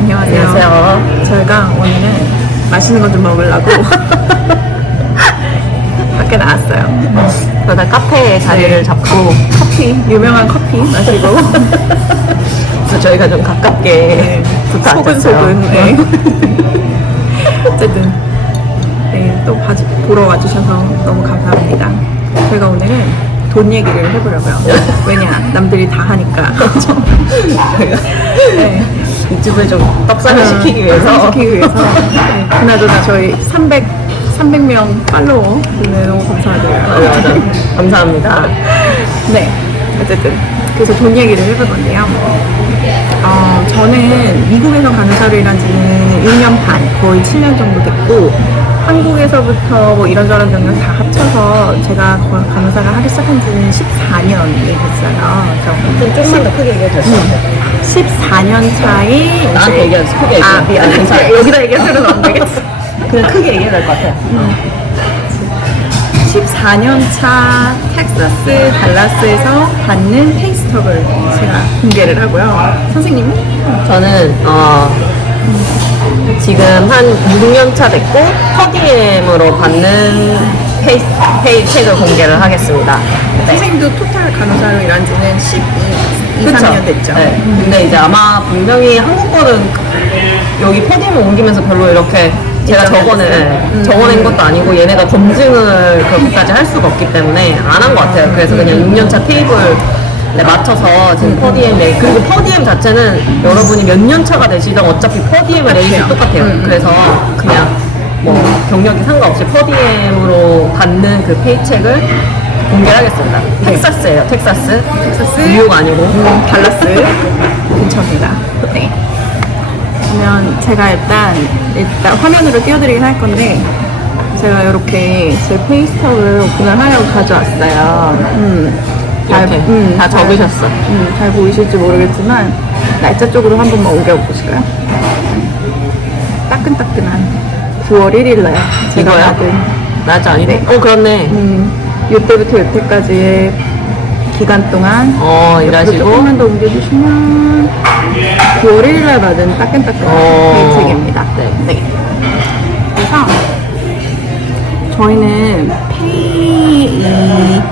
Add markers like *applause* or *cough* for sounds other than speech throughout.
안녕하세요. 안녕하세요. 저희가 오늘은 맛있는 거 좀 먹으려고 *laughs* 밖에 나왔어요. 그러다 카페에 자리를 네. 잡고 커피, 유명한 커피 마시고 *laughs* 그래서 저희가 좀 가깝게 붙어 앉았어요. 소근소근. 네. *laughs* 어쨌든 네, 또 봐주, 보러 와주셔서 너무 감사합니다. 저희가 오늘은 돈 얘기를 해보려고요. 왜냐, 남들이 다 하니까. *laughs* 네. 유튜브에 좀 떡상을 시키기 위해서 시키기 위해서. 네. 그나저나 저희 300, 300명 팔로워. 네, 너무 감사드려요. 맞아. 감사합니다. 네, 어쨌든 그래서 돈 얘기를 해볼 건데요. 어, 저는 미국에서 간호사를 일한 지는 6년 반, 거의 7년 정도 됐고 한국에서부터 뭐 이런저런 경력 다 합쳐서 제가 거- 간호사를 하기 시작한 지는 14년이 됐어요. 좀 좀만 더 크게 될것 같아요. 14년 차에 나한테 이제- 얘기하지, 크게 얘기해. 아, 미안해. 괜찮아. 여기다 얘기할 필요는 안 되겠어. *laughs* 그냥 크게 얘기해도 될것 같아요. 14년 차 텍사스 달라스에서 받는 페이스톡을 제가 공개를 하고요. 선생님은? 저는 어, 지금 한 6년 차 됐고 퍼디엠으로 받는 페이스, 페이 책을 공개를 하겠습니다. 네. 선생님도 토탈 간호사로 일한 지는 12, 2, 그쵸? 3년 됐죠. 네. 근데 이제 아마 분명히 한국 거는 여기 퍼디엠을 옮기면서 별로 이렇게 제가 됐어요? 네, 음. 적어낸 것도 아니고 얘네가 검증을 그렇게까지 할 수가 없기 때문에 안 한 것 같아요. 그래서 그냥 6년차 테이블 에 맞춰서 지금 음. 퍼디엠 내 그리고 퍼디엠 자체는 여러분이 몇 년 차가 되시던 어차피 퍼디엠의 레이스 똑같아요. 음, 음. 그래서 그냥 뭐 경력이 상관없이 퍼디엠으로 받는 그 페이책을 공개하겠습니다. 텍사스예요, 텍사스. 네. 텍사스? 뉴욕 아니고. 음, 달라스 *laughs* 근처입니다. 네. 그러면 제가 일단 일단 화면으로 띄워드리긴 할 건데 제가 이렇게 제 페이스톡을 오픈을 하려고 가져왔어요. 음, 이렇게 다 잘- 적으셨어. 음, 잘 보이실지 모르겠지만 날짜 쪽으로 한 번만 옮겨보실까요? 따끈따끈한 9월 1일 날 제가? 받은 맞아 아니네. 네. 어 그렇네. 음, 이때부터 여태까지의 기간 동안 어 옆으로 일하시고. 조금만 더 옮겨주시면 9월 1일 날 받은 따끈따끈한 어. 페이책입니다. 네. 그래서 저희는 페이 이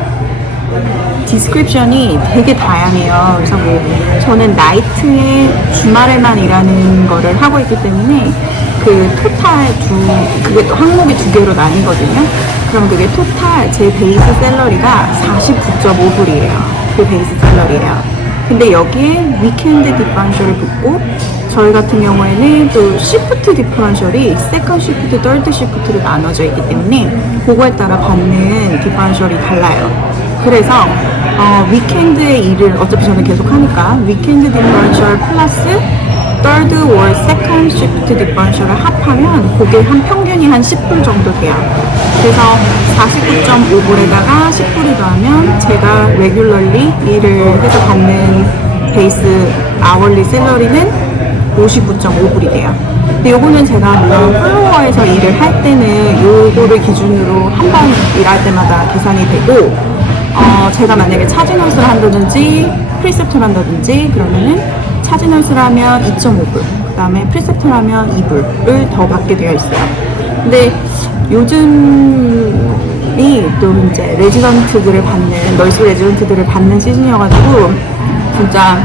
디스크립션이 되게 다양해요. 그래서 뭐 저는 나이트에 주말에만 일하는 거를 하고 있기 때문에 그 토탈 두 그게 또 항목이 두 개로 나뉘거든요. 그럼 그게 토탈 제 베이스 샐러리가 49.5불이에요. 그 베이스 샐러리예요. 근데 여기에 위켄드 디퍼런셜을 붙고 저희 같은 경우에는 또 시프트 디퍼런셜이 세컨 시프트, 떨드 시프트로 나눠져 있기 때문에 그거에 따라 받는 디퍼런셜이 달라요. 그래서 어, 위켄드의 일을 어차피 저는 계속 하니까 위켄드 디퍼런셜 플러스 third or second shift differential을 합하면 그게 한 평균이 한 10불 정도 돼요. 그래서 49.5불에다가 10불이 더하면 제가 regularly 일을 해서 받는 베이스 아월리 샐러리는 59.5불이 돼요. 근데 요거는 제가 물론 플로어에서 일을 할 때는 요거를 기준으로 한 번 일할 때마다 계산이 되고 어, 제가 만약에 차진원수를 한다든지 프리셉트를 한다든지 그러면은 차진원수를 하면 2.5불 그 다음에 프리셉트를 하면 2불을 더 받게 되어 있어요. 근데 요즘이 또 이제 레지던트들을 받는 널스 레지던트들을 받는 시즌이어가지고 진짜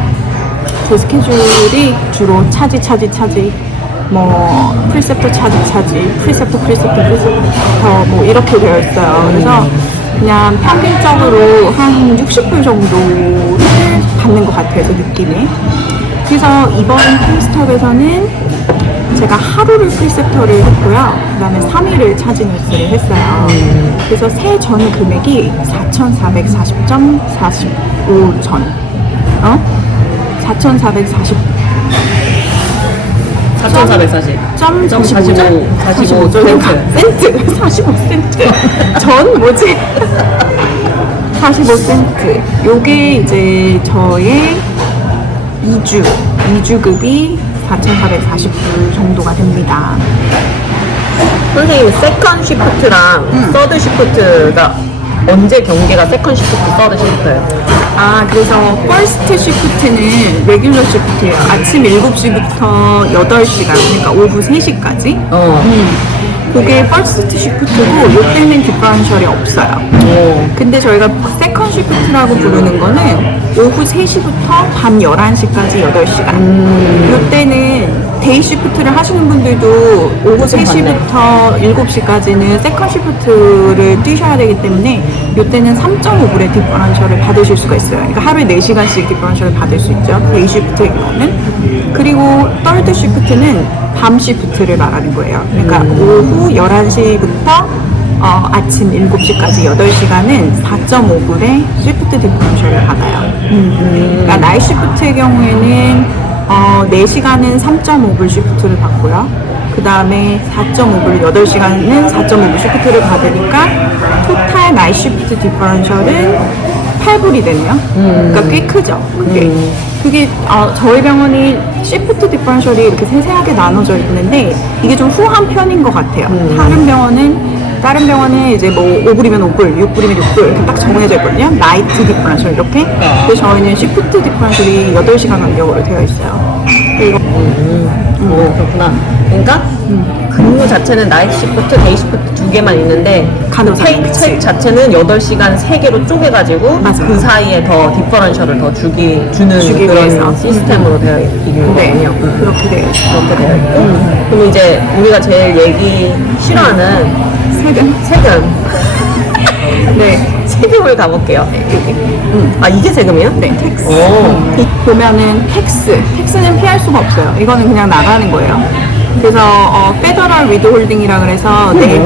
제 스케줄이 주로 차지 차지 차지 뭐 프리셉터 차지 차지 프리셉터 프리셉터 프리셉터 뭐 이렇게 되어 있어요. 그래서 그냥 평균적으로 한 60불 정도를 받는 것 같아요 제 느낌에. 그래서 이번 페이스톱에서는 제가 하루를 프리셉터를 했고요. 그 다음에 3일을 차지 뉴스를 했어요. 그래서 세전 금액이 4,440.45전. 어? 4,440 4,440. 점점 45, 45 45 센트. 센트 45 *laughs* 센트. 전 뭐지? 45 센트. 요게 이제 저의 2주 2주급이 4,440불 정도가 됩니다. 선생님 세컨 시프트랑 서드 시프트가 언제 경계가 세컨 시프트, 서드 시프트예요? 아, 그래서 퍼스트 시프트는 레귤러 시프트예요. 아침 7시부터 8시간, 그러니까 오후 3시까지. 어. 그게 퍼스트 시프트고, 이때는 디퍼런셜이 없어요. 오. 근데 저희가 세컨 시프트라고 부르는 거는 오후 3시부터 밤 11시까지 8시간. 이때는 데이 시프트를 하시는 분들도 오후 3시부터 7시까지는 세컨 시프트를 뛰셔야 되기 때문에 이때는 3.5불의 디퍼런셜을 받으실 수가 있어요. 그러니까 하루에 4시간씩 디퍼런셜을 받을 수 있죠. 데이 시프트의 경우는. 그리고 떨드 시프트는 밤 시프트를 말하는 거예요. 그러니까 오후 11시부터 어, 아침 7시까지 8시간은 4.5불의 시프트 디퍼런셜을 받아요. 그러니까 나이 시프트의 경우에는 어, 4시간은 3.5불 시프트를 받고요. 그 다음에 4.5불 8시간은 4.5불 시프트를 받으니까 토탈 나이 시프트 디퍼런셜은 8불이 되네요. 그러니까 꽤 크죠. 그게. 그게 어, 저희 병원이 시프트 디퍼런셜이 이렇게 세세하게 나눠져 있는데 이게 좀 후한 편인 것 같아요. 다른 병원은 다른 병원은 이제 뭐 5불이면 5불, 6불이면 6불 이렇게 딱 정해져 있거든요. 나이트 디퍼런셜 이렇게. 근데 저희는 시프트 디퍼런셜이 8시간 간격으로 되어 있어요. 그리고 오, 그렇구나. 그러니까 근무 자체는 나이트 시프트, 데이 시프트 두 개만 있는데. 책 자체는 8시간 세개로 쪼개가지고 맞아요. 그 사이에 더 디퍼런셜을 더 주기, 주는 주기 그런 위해서. 시스템으로 되어 있는 네, 거군요. 그렇게 되어 있어요. 그렇게 되어 있고 그럼 이제 우리가 제일 얘기 싫어하는 세금. 세금 네. 세금을 가볼게요. 여기. 아 이게 세금이에요? 네, 텍스. 오. 이 보면은 텍스. 텍스는 피할 수가 없어요. 이거는 그냥 나가는 거예요. 그래서 어, 페더럴 위드홀딩이라 그래서 네.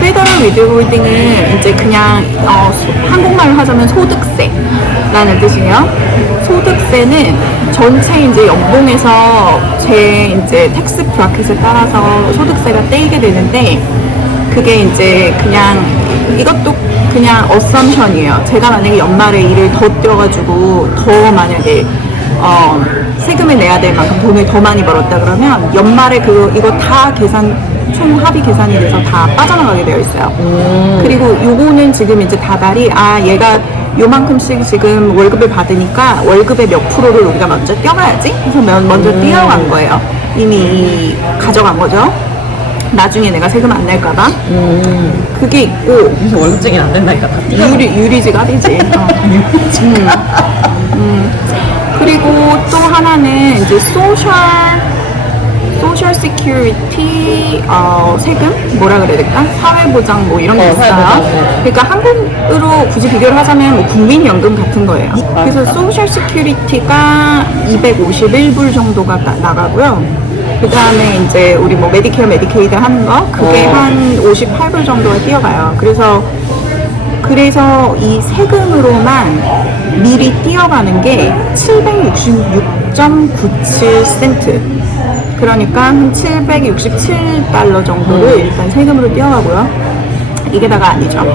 페더럴 위드홀딩은 이제 그냥 어, 소- 한국말로 하자면 소득세라는 뜻이에요. 소득세는 전체 이제 연봉에서 제 이제 텍스 브라켓에 따라서 소득세가 떼이게 되는데 그게 이제 그냥 이것도 그냥 어썸션이에요. 제가 만약에 연말에 일을 더 뛰어가지고 더 만약에 어, 세금을 내야 될 만큼 돈을 더 많이 벌었다 그러면 연말에 그 이거 다 계산 총 합의 계산이 돼서 다 빠져나가게 되어 있어요. 그리고 요거는 지금 이제 다달이 아 얘가 요만큼씩 지금 월급을 받으니까 월급의 몇 프로를 우리가 먼저 떼어가야지. 그래서 면- 먼저 떼어간 거예요. 이미 가져간 거죠. 나중에 내가 세금 안 낼까봐. 그게 있고 그래서 월급쟁이는 안 된다니까 다. 유리 유리지갑이지. *laughs* 어. 음. 음. 그리고 또 하나는 이제 소셜 소셜 시큐리티 어, 세금 뭐라 그래야 될까? 사회보장 뭐 이런 게 어, 있어요. 사회보장, 네. 그러니까 한국으로 굳이 비교를 하자면 뭐 국민연금 같은 거예요. 아, 그래서 소셜 시큐리티가 251불 정도가 나, 나가고요. 그 다음에 이제 우리 뭐 메디케어 메디케이드 하는 거 그게 어. 한 58불 정도가 뛰어가요. 그래서 그래서 이 세금으로만 미리 뛰어가는 게 766.97센트. 그러니까 한 767달러 정도를 일단 세금으로 뛰어가고요. 이게 다가 아니죠.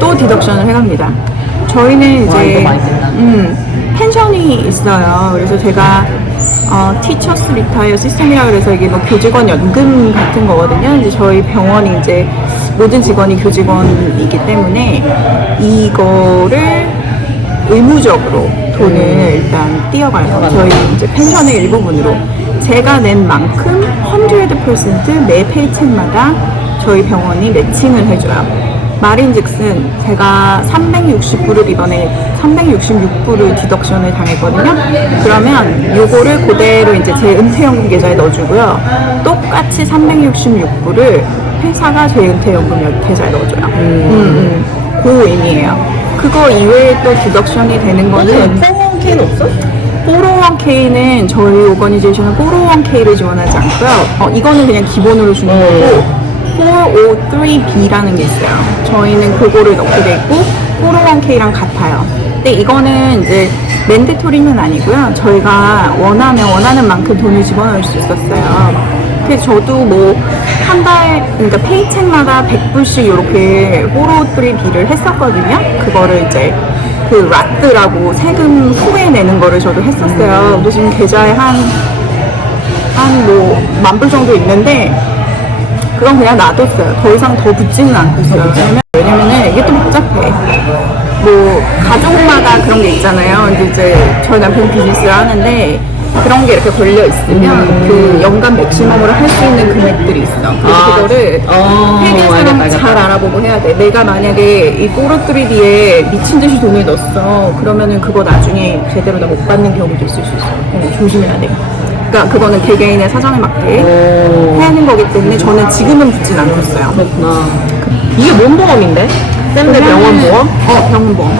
또 디덕션을 해갑니다. 저희는 와, 이제. 음, 펜션이 있어요. 그래서 제가 어, 티처스 리타이어 시스템이라 그래서 이게 뭐 교직원 연금 같은 거거든요. 이제 저희 병원이 이제 모든 직원이 교직원이기 때문에 이거를 의무적으로 돈을 일단 띄어가요. 저희 이제 펜션의 일부분으로 제가 낸 만큼 100%매 페이첵마다 저희 병원이 매칭을 해줘요. 말인즉슨 제가 360불을 이번에 366불을 디덕션을 당했거든요. 그러면 요거를 그대로 이제 제 은퇴연금 계좌에 넣어주고요. 똑같이 366불을 회사가 제 은퇴연금 계좌에 넣어줘요. 음, 음. 그 의미예요. 그거 이외에 또 디덕션이 되는 거는 401k는 없어? 401k는 저희 오거니제이션은 401k를 지원하지 않고요. 어, 이거는 그냥 기본으로 주는 거고 403B라는 게 있어요. 저희는 그거를 넣게 돼 있고 401k랑 같아요. 근데 이거는 이제 맨데토리는 아니고요. 저희가 원하면 원하는 만큼 돈을 집어넣을 수 있었어요. 그래서 저도 뭐 한 달, 그러니까 페이첵마다 100불씩 이렇게 403B를 했었거든요. 그거를 이제 그 라트라고 세금 후에 내는 거를 저도 했었어요. 지금 계좌에 한, 한 뭐, 만불 정도 있는데, 그건 그냥 놔뒀어요. 더 이상 더 붙지는. 왜냐면, 왜냐면은 이게 또 복잡해. 뭐 가족마다 그런 게 있잖아요. 근데 이제 저희 남편 비즈니스를 하는데 그런 게 이렇게 걸려 있으면 그 연간 맥시멈으로 할 수 있는 금액들이 있어. 그래서 아, 그거를 어, 회계사랑 알겠다. 잘 알아보고 해야 돼. 내가 만약에 이 꼬르3D에 미친 듯이 돈을 넣었어. 그러면은 그거 나중에 제대로 다 못 받는 경우도 있을 수 있어. 어, 조심해야 돼. 그러니까 그거는 개개인의 사정에 맞게 오. 해야 하는 거기 때문에 저는 지금은 붙진 않겠어요. 그렇구나. 이게 뭔 보험인데? 쌤네 병원 보험? 어, 병원 보험.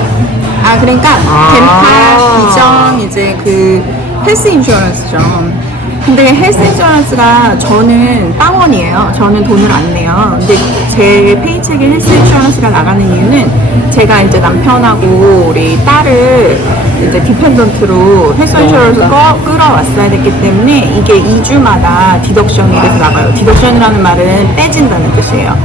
아, 그러니까 아. 덴탈, 비전, 이제 그 헬스 인슈런스죠. 근데 헬스 인슈런스가 저는 빵원이에요. 저는 돈을 안 내요. 근데 제 페이첵에 헬스 인슈런스가 나가는 이유는 제가 이제 남편하고 우리 딸을 이제 디펜던트로 헬스 인슈런스 꺼 끌어왔어야 됐기 때문에 이게 2주마다 디덕션이 돼서 나가요. 디덕션이라는 말은 빼진다는 뜻이에요.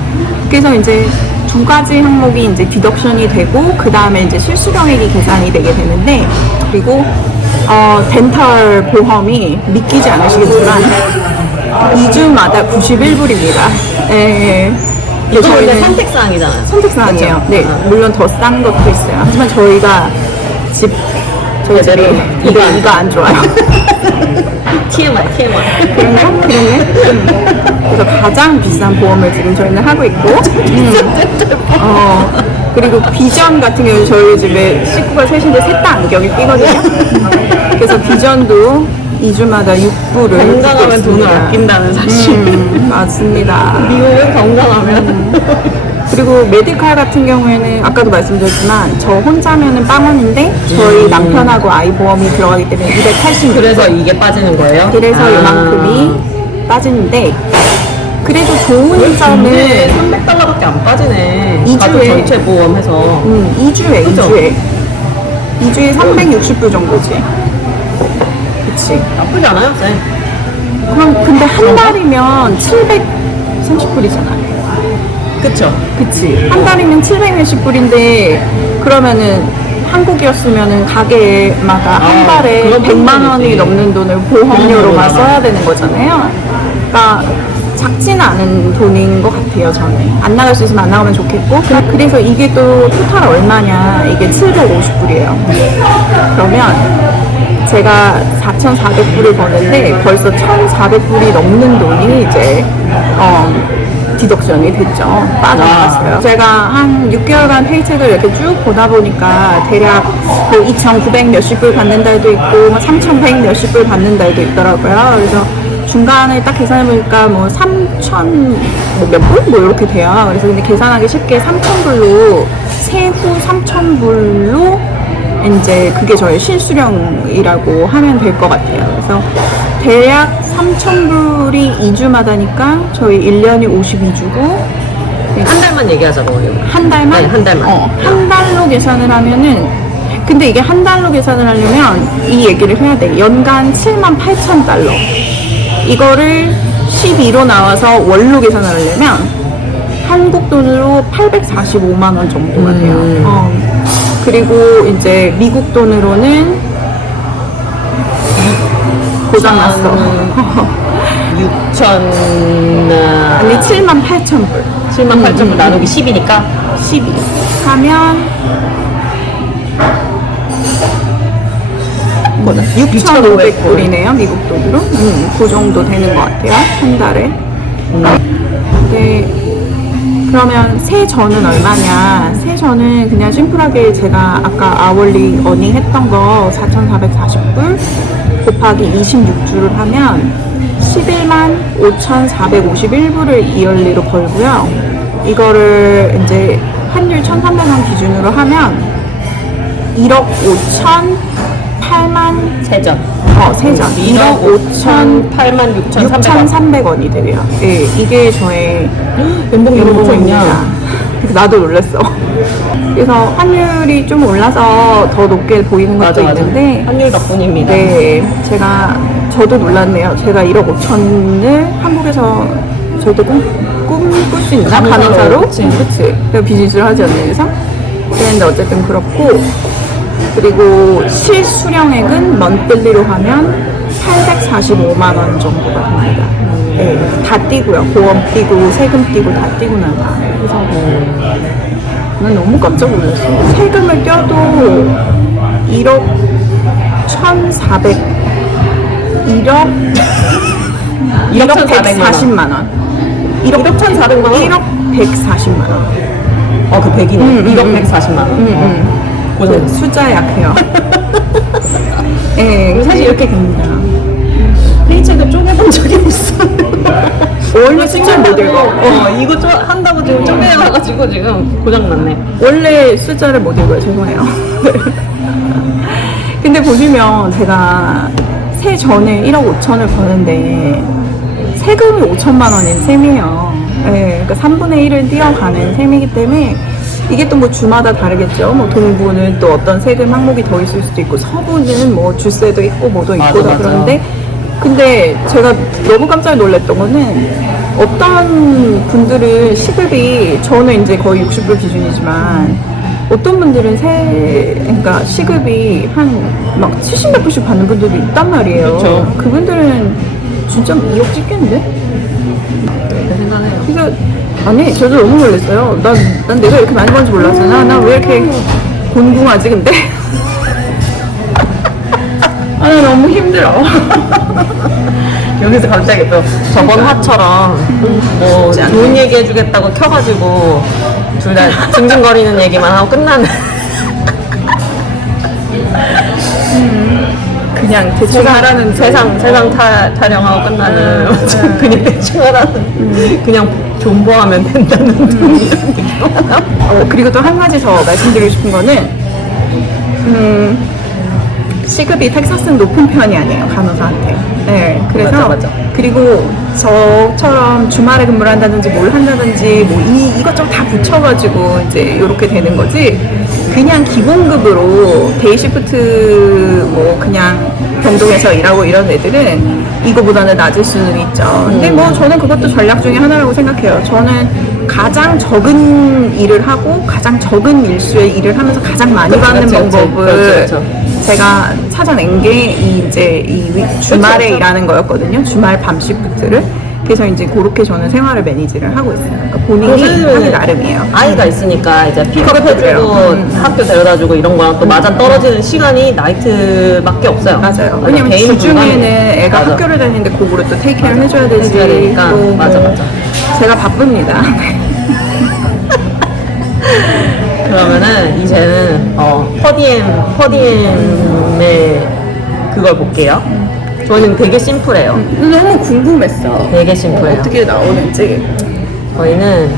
그래서 이제 두 가지 항목이 이제 디덕션이 되고 그 다음에 이제 실수령액이 계산이 되게 되는데 그리고 어, 덴탈 보험이 믿기지 않으시겠지만 2주마다 91불입니다. 예. 이거 원래 저희는 선택사항이잖아요. 선택사항이에요. 그쵸? 네, 아. 물론 더 싼 것도 있어요. 하지만 저희가 집 저희 집이 제대로 이거 이거 안 이거 안 좋아요. TMI, TMI. 그런가? 그러네. 음. 그래서 가장 비싼 보험을 지금 저희는 하고 있고, *laughs* 음. 어, 그리고 비전 같은 경우는 저희 집에 식구가 셋인데 셋 다 안경이 끼거든요. 그래서 비전도 2주마다 6불을 건강하면 돈을 아낀다는 사실. 음, 맞습니다. 미국은 건강하면. 그리고 메디칼 같은 경우에는 아까도 말씀드렸지만 저 혼자면은 빵원인데 저희 남편하고 아이 보험이 들어가기 때문에 280. 그래서 이게 빠지는 거예요? 그래서 아. 이만큼이 빠지는데 그래도 좋은 점은 300달러밖에 안 빠지네. 이 가족 주에. 전체 보험해서. 음, 2주에 그죠? 2주에 2주에 360불 정도지 그치 나쁘지 않아요, 쌤. 그럼 근데 한 달이면 730불이잖아 그쵸? 그치 한 달이면 760불인데 그러면은 한국이었으면은 가게마다 한 아, 달에 그런 100만 원이 부분이지. 넘는 돈을 보험료로만. 써야 되는 거잖아요. 그러니까 작지는 않은 돈인 것 같아요, 저는. 안 나갈 수 있으면 안 나가면 좋겠고. 그- 그래서 이게 또 토탈 얼마냐. 이게 750불이에요. 그러면 제가 4,400불을 버는데 벌써 1,400불이 넘는 돈이 이제, 어, 디덕션이 됐죠. 빠져나갔어요. 제가 한 6개월간 페이첵을 이렇게 쭉 보다 보니까 대략 뭐 2,900 몇십 불 받는 달도 있고, 뭐3,100 몇십 불 받는 달도 있더라고요. 그래서 중간에 딱 계산해보니까 뭐3,000몇 불? 뭐 이렇게 돼요. 그래서 근데 계산하기 쉽게 3,000불로, 세후 3,000불로 이제 그게 저의 실수령이라고 하면 될 것 같아요. 그래서 대략 3,000불이 2주마다니까 저희 1년이 52주고 한 달만 얘기하자고. 한 달만? 네, 한 달만. 어, 한 달로 계산을 하면은 근데 이게 한 달로 계산을 하려면 이 얘기를 해야 돼. 연간 7만 8천 달러. 이거를 12로 나와서 월로 계산을 하려면 한국 돈으로 845만 원 정도가 돼요. 음. 어. 그리고 이제 미국 돈으로는 고장났어. 6천, 아, 아니 7만 8천 불. 7만 8천 불 나누기 10이니까 12 하면 6,500불이네요 미국 돈으로? 음, 그 정도 되는 것 같아요 한 달에. 네 그러면 세전은 얼마냐? 세전은 그냥 심플하게 제가 아까 아월리 어닝 했던 거 4,440불 곱하기 26주를 하면 11만 5,451불을 이열리로 벌고요. 이거를 이제 환율 1,300원 기준으로 하면 1억 5천 8만 세전. 어 세전 1억 5천 8만 6천 300원. 6,300원이 돼요. 예, 이게 저의 연봉이 연봉입니다. 나도 놀랐어. 그래서 환율이 좀 올라서 더 높게 보이는 것도 맞아, 맞아. 있는데 환율 덕분입니다. 네, 제가 저도 놀랐네요. 제가 1억 5천을 한국에서 저도 꿈, 꿈꿀 수 있나? 간호사로? 그치. 그치. 비즈니스를 하지 않는 이상? 그랬는데 어쨌든 그렇고 그리고 실수령액은 먼틀리로 하면 845만 원 정도가 됩니다. 네, 다 띄고요. 보험 띄고 세금 띄고 다 띄고 나서 그래서 난 너무 깜짝 놀랐어. 세금을 떼도 1억 1,400, 1억 1억 140만 원. 1억 1,400만 원? 1억 140만 원. 어, 그 100이네. 음, 1억 음. 140만 원. 어. 고생. 숫자 약해요. 예, 사실 이렇게 됩니다. 페이첵을 쪼개본 적이 없어. 원래 숫자 못 읽어. 어, 이거 쪼, 한다고 지금 쪼개놔가지고 지금 고장났네. 원래 숫자를 못 읽어요. 죄송해요. *laughs* 근데 보시면 제가 세 전에 1억 5천을 버는데 세금이 5천만 원인 셈이에요. 네, 그러니까 3분의 1을 띄어가는 셈이기 때문에 이게 또 뭐 주마다 다르겠죠. 뭐 동부는 또 어떤 세금 항목이 더 있을 수도 있고 서부는 뭐 주세도 있고 뭐도 있고 맞아, 다 맞아. 그런데 근데 제가 너무 깜짝 놀랐던 거는 어떤 분들은 시급이 저는 이제 거의 60불 기준이지만 어떤 분들은 세 그러니까 시급이 한 막 70몇 불씩 받는 분들도 있단 말이에요. 그쵸. 그분들은 진짜 2억 찍겠는데? 아니 저도 너무 놀랐어요. 난, 난 내가 이렇게 많이 버는지 몰랐어. 나난 왜 이렇게 곤궁하지 근데? *laughs* 아, 나 너무 힘들어. *laughs* 여기서 갑자기 또 저번 화처럼 뭐. 좋은 얘기 해주겠다고 켜가지고 둘 다 *laughs* 징징거리는 얘기만 하고 끝나는 그냥 대충 하라는 세상 세상 타, 타령하고 끝나는 음. 그냥 대충 하라는 그냥 존버하면 된다는 음. 어, 그리고 또 한 가지 더 말씀드리고 싶은 거는, 음, 시급이 텍사스는 높은 편이 아니에요, 간호사한테. 네, 그래서, 맞아, 맞아. 그리고 저처럼 주말에 근무를 한다든지 뭘 한다든지 뭐 이, 이것저것 다 붙여가지고 이제 이렇게 되는 거지, 그냥 기본급으로 데이시프트 뭐 그냥 변동해서 일하고 이런 애들은 이거보다는 낮을 수는 있죠. 근데 뭐 저는 그것도 전략 중에 하나라고 생각해요. 저는 가장 적은 일을 하고 가장 적은 일수의 일을 하면서 가장 많이 그렇지, 받는 그렇지, 그렇지. 방법을 그렇죠, 그렇죠. 제가 찾아낸 게이 이제 이 위- 주말에 그렇죠. 일하는 거였거든요. 주말 밤 시프트를. 그래서 이제 그렇게 저는 생활을 매니지를 하고 있어요. 그러니까 본인이 하기 나름이에요. 아이가 있으니까 이제. 픽업해주고 음. 학교 데려다주고 이런 거랑 또 맞아 떨어지는 시간이 나이트밖에 없어요. 맞아요. 맞아, 왜냐면 개인 주중에는 공간이. 애가 맞아. 학교를 다니는데 그거를 또 테이크케어를 해줘야 되지. 해줘야 되니까. 또 뭐 맞아, 맞아. 제가 바쁩니다. *laughs* 그러면은 이제는 어, 퍼디엠 퍼디엠의 그걸 볼게요. 저희는 되게 심플해요. 너무 궁금했어. 되게 심플해요. 어떻게 나오는지. 저희는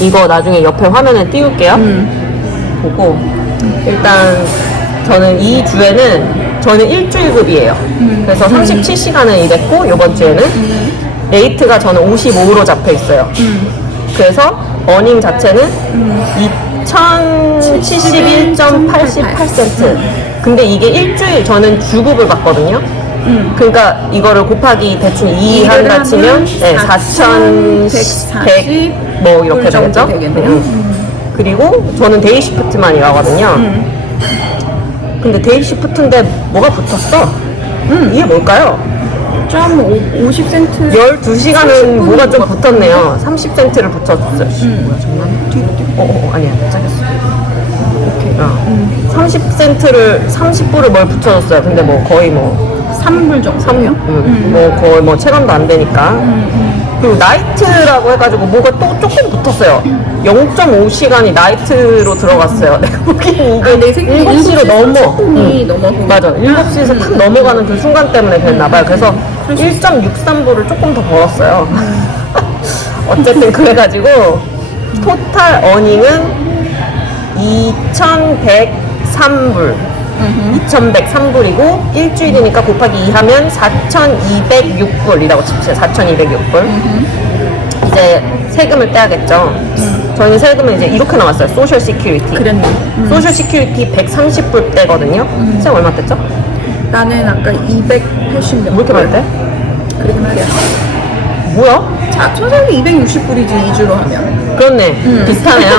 이거 나중에 옆에 화면에 띄울게요. 보고 일단 저는 이 주에는 저는 일주일급이에요. 그래서 37시간을 일했고 이번 주에는 레이트가 저는 55로 잡혀 있어요. 그래서 어닝 자체는 2071.88센트. 근데 이게 일주일 저는 주급을 받거든요. 그러니까 이거를 곱하기 대충 2 이를 한다 치면 네, 4,100뭐 이렇게 불 정도 되겠죠? 되겠네요. 음. 그리고 저는 데이 시프트만 일하거든요. 근데 데이 시프트인데 뭐가 붙었어? 이게 뭘까요? 좀 50센트. 12시간은 뭐가 좀 붙었네요. 30센트를 붙여줬어요. 씨, 뭐야, 장난? 어, 어, 어, 아니야, 잘렸어. 오케이. 어. 30센트를, 30불을 뭘 붙여줬어요. 근데 뭐 거의 뭐, 3불 정도. 3, 음, 뭐 거의 뭐 체감도 안 되니까. 그리고 나이트라고 해가지고 뭐가 또 조금 붙었어요. 0.5시간이 나이트로 들어갔어요. 내가 보기엔 이게 아, 내 생각에 7시로 넘어. 이 응. 넘어가고. 맞아. 7시에서 탁 넘어가는 그 순간 때문에 그랬나봐요. 그래서 1.63불을 조금 더 벌었어요. *laughs* 어쨌든 그래가지고 토탈 어닝은 2,103불. 2,103불이고 일주일이니까 곱하기 2 하면 4,206불이라고 칩시다. 4,206불. 이제 세금을 떼야겠죠. 저희는 세금은 이제 이렇게 나왔어요. 소셜 시큐리티. 그랬네. 소셜 시큐리티 130불 떼거든요. 쌤 얼마 뗐죠? 나는 아까 280몇. 왜 이렇게 떼? 그러게 말이야. 뭐야? 자, 초장이 260불이지, 2주로 하면. 그렇네. 비슷하네요.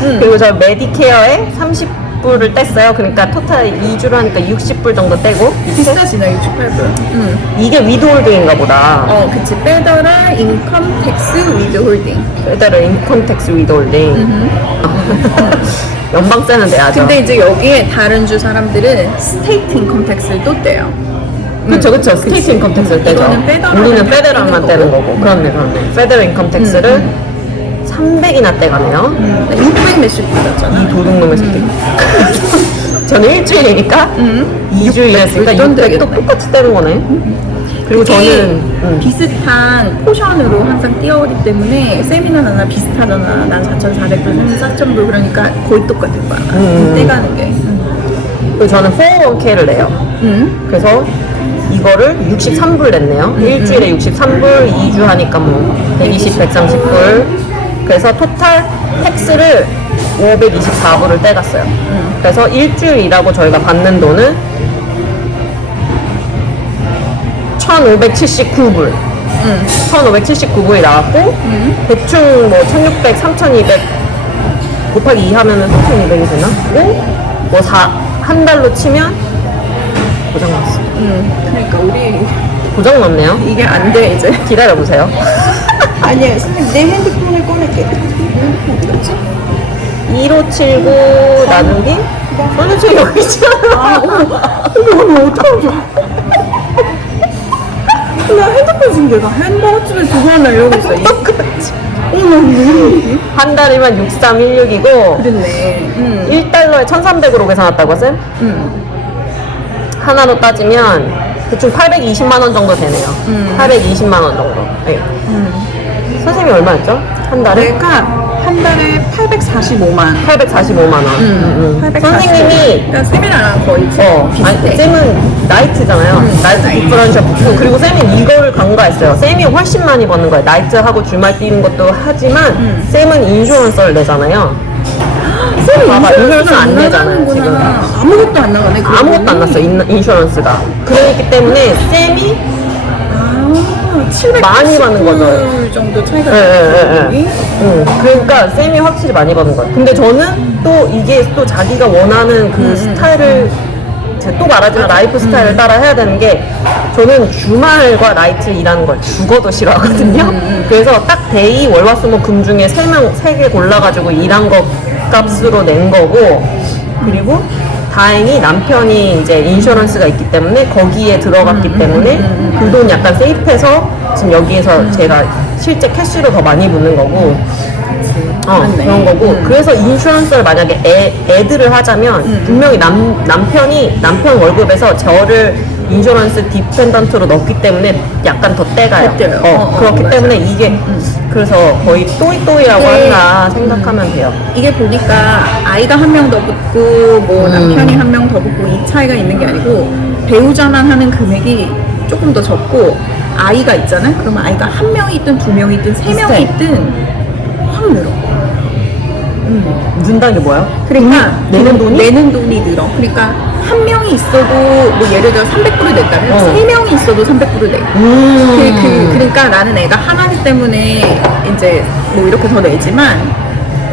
*laughs* 그리고 저 메디케어에 30 60불을 뗐어요. 그러니까 토탈 2주로 하니까 60불 정도 떼고 비싸지 나 68불. 응. 이게 위드홀딩인가 보다. 어, 그치. 페더럴 인컴 텍스 위드 홀딩. 페더럴 인컴 텍스 위드홀딩. 연방세는 내야죠. 근데 이제 여기에 다른 주 사람들은 스테이트 인컴 텍스를 또 떼요. 그쵸 그쵸 스테이트 인컴 텍스를 떼죠. 우리는 페더럴만 떼는 거고. 그렇네 그렇네. 페더럴 인컴 텍스를 300이나 떼가네요. 600 몇십 불이었잖아. 이 도둑놈의 새끼. *laughs* 저는 일주일이니까 응. 2주 일했으니까 좀 600도 되겠네. 똑같이 떼는 거네. 그리고 저는 음. 비슷한 포션으로 항상 띄어오기 때문에 세미나 나나 비슷하잖아. 난 4,400불, 4,000불 그러니까 거의 똑같을 거야. 음. 떼가는 게. 그리고 저는 401k를 내요. 응. 그래서 이거를 63불 냈네요. 일주일에 63불, 2주 하니까 뭐 120, 130불. 그래서 토탈 텍스를 524불을 떼갔어요. 그래서 일주일 일하고 저희가 받는 돈은 1,579불. 응. 1,579불이 나왔고 대충 뭐 1,600, 3,200 곱하기 2 하면은 3,200이 되나? 그리고 뭐한 달로 치면 고장 났어. 응. 그러니까 우리 고장 났네요. 이게 안 돼 이제. 기다려보세요. *laughs* 아니야, 선생님 내 핸드폰을 꺼낼게. 핸드폰 어디 갔지? 1579 나누기? 선생님 여기 있잖아. 아, 어머, *laughs* 어머, 어머, 어떡하 지? 나 핸드폰 지금 내가 햄버거집에 두고 하나 이러고 있어. 이- 어머, 왜 이러지? 한 달이면 6316이고 그랬네. 응. 1달러에 1300으로 계산했다고 쌤? 응. 하나로 따지면 대충 820만 원 정도 되네요. 음. 820만 원 정도. 네. 응. 선생님이 얼마였죠? 한 달에? 내가 한 달에 845만. 845만 원. 응. 음. 선생님이 그러니까 세미나랑 거의 어, 아니, 비슷해. 쌤은 나이트잖아요. 나이트 나이트. 디퍼런셜 붙고 그리고 쌤은 이걸 간과했어요. 쌤이 훨씬 많이 버는 거예요. 나이트하고 주말 뛰는 것도 하지만 쌤은 인슈런스를 내잖아요. 쌤이 봐봐, 인슈런스 안안 내잖아요, 나가는구나. 아무것도 안 나가네. 아무것도 안 났어, 인, 인슈런스가. 그렇기 때문에 쌤이 아, 700 많이 받는 거죠. 정도 차이가 예, 예, 나요. 예, 예. 응, 그러니까 쌤이 확실히 많이 버는 거예요. 근데 저는 또 이게 또 자기가 원하는 그 스타일을 제가 또 말하지만 라이프 스타일을 따라 해야 되는 게 저는 주말과 나이트 일하는 걸 죽어도 싫어하거든요. 그래서 딱 데이 월화수목 금 중에 세 명 세 개 골라가지고 일한 거 값으로 낸 거고 그리고 다행히 남편이 이제 인슈런스가 있기 때문에 거기에 들어갔기 때문에 그 돈 약간 세이프해서 지금 여기에서 제가 실제 캐시로 더 많이 붙는 거고 어, 맞네. 그런 거고 음. 그래서 인슈런스를 만약에 애, 애들을 하자면 분명히 남, 남편이 남편 월급에서 저를 인슈런스 디펜던트로 넣기 때문에 약간 더 떼가요. 더 떼요. 어, 어, 어, 그렇기 맞아요. 때문에 이게 그래서 거의 또이또이라고 이게- 한다 생각하면 돼요. 이게 보니까 아이가 한 명 더 붙고 뭐 음. 남편이 한 명 더 붙고 이 차이가 있는 게 아니고 배우자만 하는 금액이 조금 더 적고 아이가 있잖아. 그러면 아이가 한 명이 있든 두 명이 있든 세 비슷해. 명이 있든 확 늘어. 는다는 게 뭐예요? 그러니까 내는 돈이? 내는 돈이 늘어. 그러니까 한 명이 있어도 뭐 예를 들어 300불을 냈다면 어. 세 명이 있어도 300불을 내고. 음. 그, 그, 그러니까 나는 애가 하나이기 때문에 이제 뭐 이렇게 더 내지만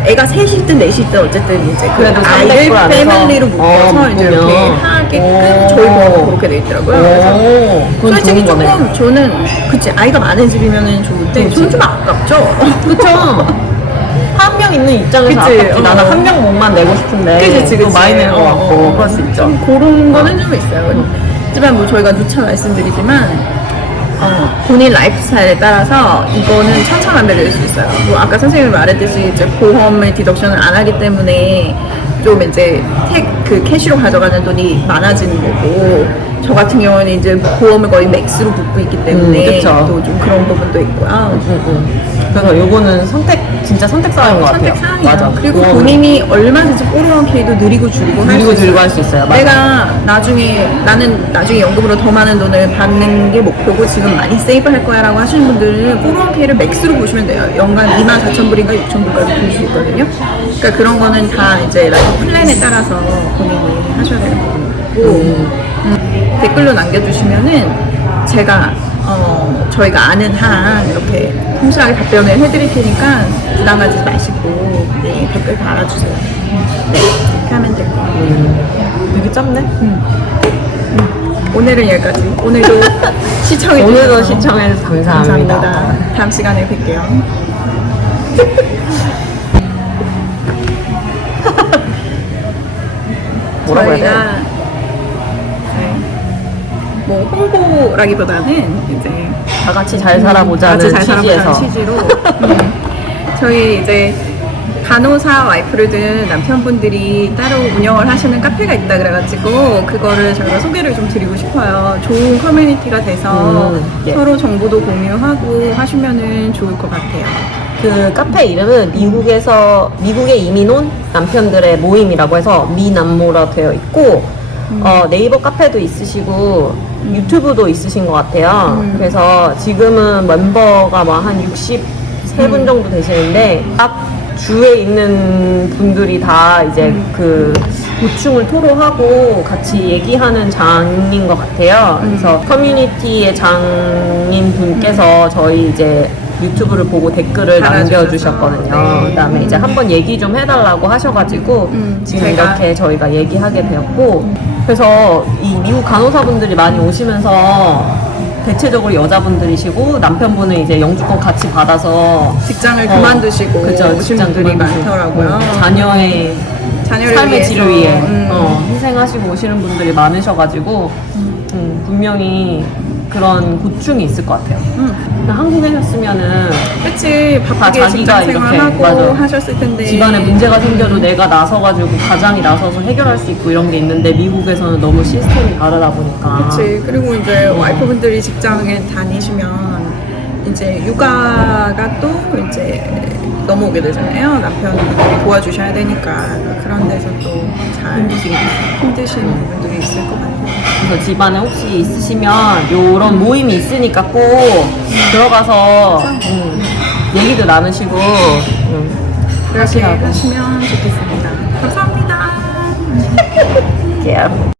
애가 셋이든 넷이든 어쨌든 이제 그 그래도 아이를 300불 안에서 패밀리로 묶어서 어, 이제 묶으면. 이렇게 하게끔 오. 저희 보험은 그렇게 돼 있더라고요. 그래서 오, 그건 솔직히 좋은 거네. 조금 저는 그치 아이가 많은 집이면은 좋은데. 저는 좀 아깝죠. *laughs* 그쵸? 한 명 있는 입장에서 그치, 아깝지. 어. 나는 한명 몸만 내고 싶은데 그치, 그치, 또 그치. 많이 내는 것 어, 같고 어, 어. 그럴 수 있죠. 좀 그런 거는 좀 있어요. 하지만 뭐 저희가 누차 말씀드리지만 어, 본인 라이프 스타일에 따라서 이거는 천차만별일 수 있어요. 뭐 아까 선생님이 말했듯이 이제 보험을 디덕션을 안 하기 때문에 좀 이제 택 그 캐시로 가져가는 돈이 많아지는 거고 저 같은 경우는 이제 보험을 거의 맥스로 붙고 있기 때문에 음, 그쵸. 또 좀 그런 부분도 있고요. 응, 응. 그래서 요거는 선택 진짜 선택 사항인 것 같아요. 선택 사항이야. 맞아. 그리고 그거는 본인이 얼마든지 401k도 느리고 줄고 할 누리고 수 들고 있어요. 할수 있어요. 맞아. 내가 나중에 나는 나중에 연금으로 더 많은 돈을 받는 게 목표고 지금 많이 세이브 할 거야라고 하시는 분들은 401k를 맥스로 보시면 돼요. 연간 24,000불인가 6,000불까지 볼 수 있거든요. 그러니까 그런 거는 다 이제 라이프 플랜에 따라서 본인이 하셔야 되는 거고 음, 댓글로 남겨주시면은 제가 어, 저희가 아는 한 이렇게 성실하게 답변을 해드릴 테니까 부담 가지지 마시고 네, 댓글 달아주세요. 네, 이렇게 하면 될 것 같아요. 음, 되게 짧네. 오늘은 여기까지. 오늘도 *laughs* 시청해 오늘도 주셔서 시청해주셔서 감사합니다. 감사합니다. 다음 시간에 뵐게요. *laughs* 뭐라고 해야 돼? 홍보라기보다는 이제 다 같이 잘 살아보자는 같이 잘 살아보자는 취지에서 취지로 *laughs* 음, 저희 이제 간호사 와이프를 둔 남편분들이 따로 운영을 하시는 카페가 있다 그래가지고 그거를 저희가 소개를 좀 드리고 싶어요. 좋은 커뮤니티가 돼서 음, 예. 서로 정보도 공유하고 하시면은 좋을 것 같아요. 그 카페 이름은 미국에서 미국에 이민 온 남편들의 모임이라고 해서 미남모라 되어 있고 어, 네이버 카페도 있으시고 유튜브도 있으신 것 같아요. 음. 그래서 지금은 멤버가 막한 63분 정도 되시는데 각 주에 있는 분들이 다 이제 그 고충을 토로하고 같이 얘기하는 장인 것 같아요. 그래서 커뮤니티의 장인 분께서 저희 이제 유튜브를 보고 댓글을. 남겨주셨거든요. 네. 그다음에 이제 한번 얘기 좀 해달라고 하셔가지고 음, 지금 제가- 이렇게 저희가 얘기하게 되었고 그래서 이 미국 간호사분들이 많이 오시면서 대체적으로 여자분들이시고 남편분은 이제 영주권 같이 받아서 직장을 어, 그만두시고 그죠, 오신 직장 분들이 그만두시고, 많더라고요. 어, 자녀의 자녀를 삶의 위해서. 질을 위해 음. 어, 희생하시고 오시는 분들이 많으셔가지고 음, 분명히 그런 고충이 있을 것 같아요. 음. 한국에셨으면은 그치 바쁘게 자기가 직장 이렇게, 생활하고 맞아. 하셨을 텐데 집안에 문제가 생겨도 내가 나서가지고 가장이 나서서 해결할 수 있고 이런 게 있는데 미국에서는 너무 시스템이 다르다 보니까 그치 그리고 이제 와이프분들이 직장에 다니시면 이제 육아가 또 이제 넘어오게 되잖아요 남편분들이 도와주셔야 되니까 그런 데서 또 잘. 힘드시는 부분들이 있을 것 같아요 그래서 집안에 혹시 있으시면 요런 모임이 있으니까 꼭 들어가서 음, 얘기도 나누시고 음, 그렇게. 하시면 좋겠습니다 감사합니다 이렇게 *laughs*